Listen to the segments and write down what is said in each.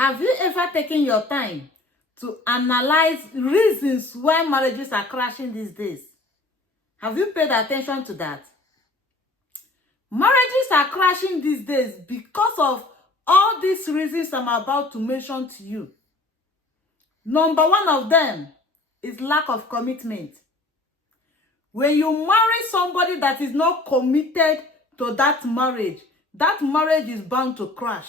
Have you ever taken your time to analyze reasons why marriages are crashing these days? Have you paid attention to that? Marriages are crashing these days because of all these reasons I'm about to mention to you. Number one of them is lack of commitment. When you marry somebody that is not committed to that marriage is bound to crash.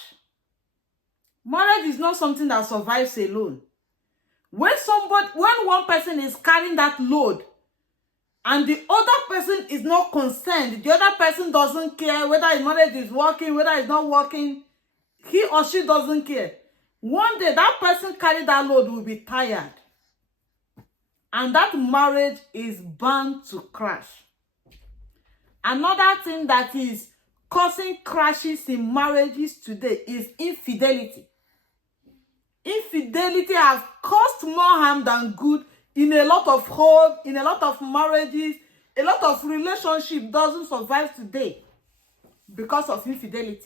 Marriage is not something that survives alone. When one person is carrying that load and the other person is not concerned, the other person doesn't care whether his marriage is working, whether it's not working, he or she doesn't care. One day that person carrying that load will be tired. And that marriage is bound to crash. Another thing that is causing crashes in marriages today is infidelity. Infidelity has caused more harm than good in a lot of homes, in a lot of marriages. A lot of relationship doesn't survive today because of infidelity.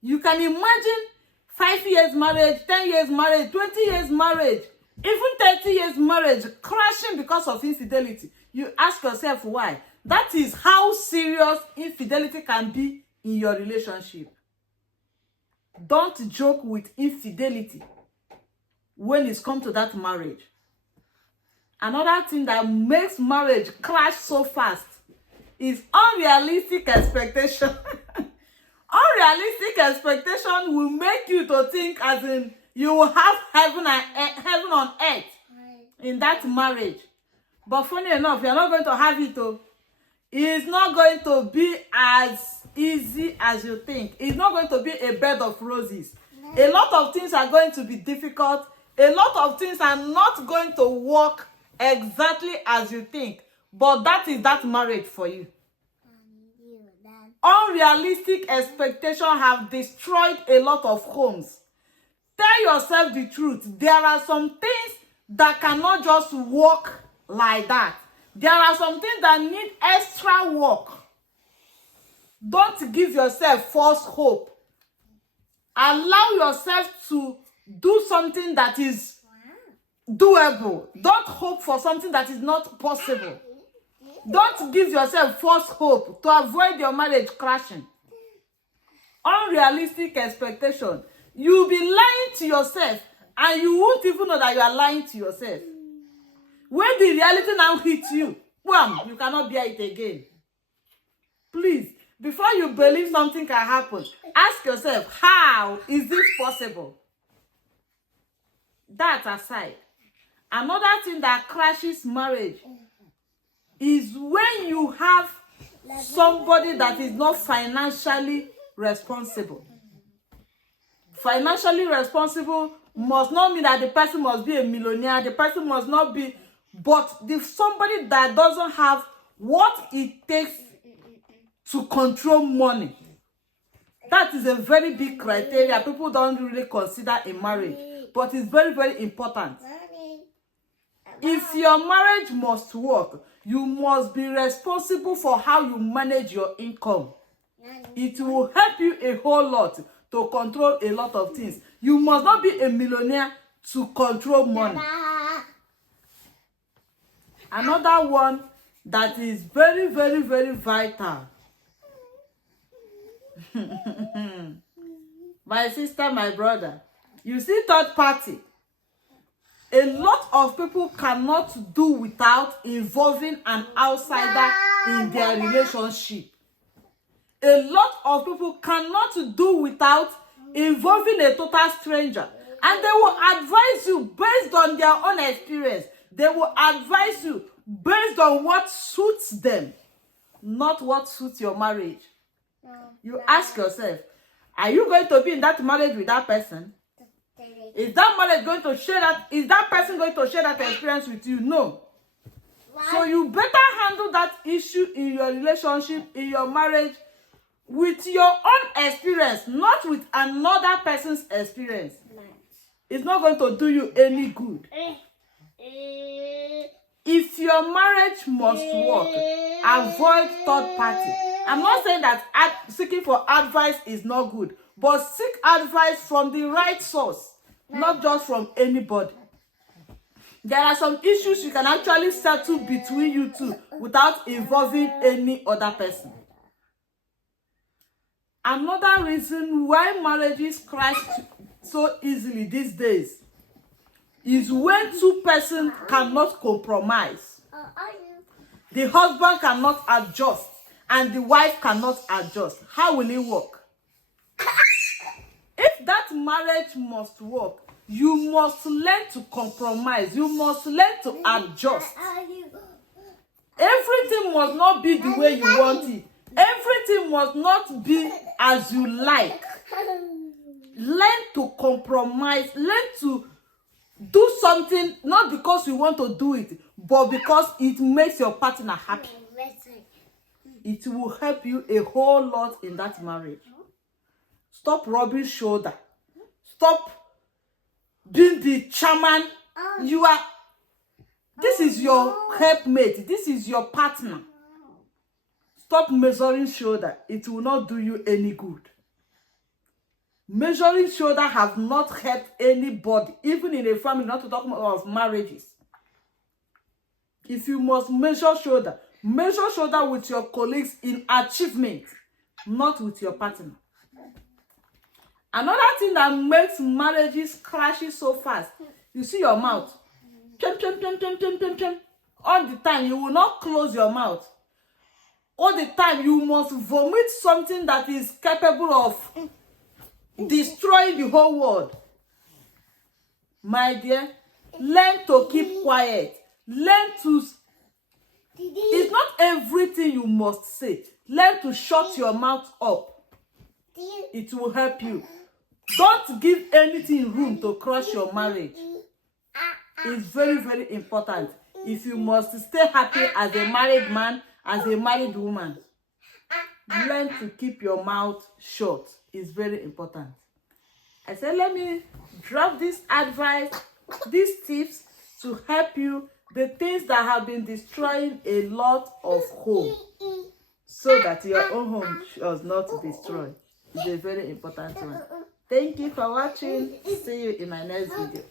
You can imagine 5 years marriage, 10 years marriage, 20 years marriage, even 30 years marriage crashing because of infidelity. You ask yourself why. That is how serious infidelity can be in your relationship. Don't joke with infidelity when it's come to that marriage. Another thing that makes marriage crash so fast is unrealistic expectation. Unrealistic expectation will make you to think as in you will have heaven on earth in that marriage. But funny enough, you're not going to have it. It's not going to be as easy as you think. It's not going to be a bed of roses. A lot of things are going to be difficult. A lot of things are not going to work exactly as you think. But that is that marriage for you. Unrealistic expectations have destroyed a lot of homes. Tell yourself the truth. There are some things that cannot just work like that. There are some things that need extra work. Don't give yourself false hope. Allow yourself to do something that is doable. Don't hope for something that is not possible. Don't give yourself false hope to avoid your marriage crashing. Unrealistic expectation. You'll be lying to yourself and you won't even know that you are lying to yourself. When the reality now hits you, wham, you cannot bear it again. Please, before you believe something can happen, ask yourself, how is this possible? That aside, another thing that crashes marriage is when you have somebody that is not financially responsible. Financially responsible must not mean that the person must be a millionaire, the person must not be, but somebody that doesn't have what it takes to control money. That is a very big criteria people don't really consider in marriage, but it's very, very important. If your marriage must work, you must be responsible for how you manage your income. It will help you a whole lot to control a lot of things. You must not be a millionaire to control money. Another one that is very, very, very vital. My sister, my brother, you see third party. A lot of people cannot do without involving an outsider in their relationship. A lot of people cannot do without involving a total stranger. And they will advise you based on their own experience. They will advise you based on what suits them, not what suits your marriage. You ask yourself, are you going to be in that marriage with that person? Is that marriage going to share that? Is that person going to share that experience with you? No. So you better handle that issue in your relationship, in your marriage, with your own experience, not with another person's experience. It's not going to do you any good. If your marriage must work, avoid third party. I'm not saying that seeking for advice is not good, but seek advice from the right source, not just from anybody. There are some issues you can actually settle between you two without involving any other person. Another reason why marriages crash so easily these days is when two persons cannot compromise. The husband cannot adjust and the wife cannot adjust. How will it work? If that marriage must work, you must learn to compromise. You must learn to adjust. Everything must not be the way you want it. Everything must not be as you like. Learn to compromise. Learn to do something not because you want to do it, but because it makes your partner happy. It will help you a whole lot in that marriage. Stop rubbing shoulder. Stop being the chairman. This is your helpmate. This is your partner. Stop measuring shoulder. It will not do you any good. Measuring shoulder have not helped anybody, even in a family, not to talk of marriages. If you must measure shoulder with your colleagues in achievement, not with your partner. Another thing that makes marriages crash so fast, you see your mouth. All the time, you will not close your mouth. All the time, you must vomit something that is capable of destroying the whole world. My dear, learn to keep quiet. Learn to... It's not everything you must say. Learn to shut your mouth up. It will help you. Don't give anything room to crush your marriage. It's very, very important. If you must stay happy as a married man, as a married woman, learn to keep your mouth shut. It's very important. I said, let me drop this advice, these tips to help you, the things that have been destroying a lot of home, so that your own home does not destroy. It's a very important one. Thank you for watching. See you in my next video.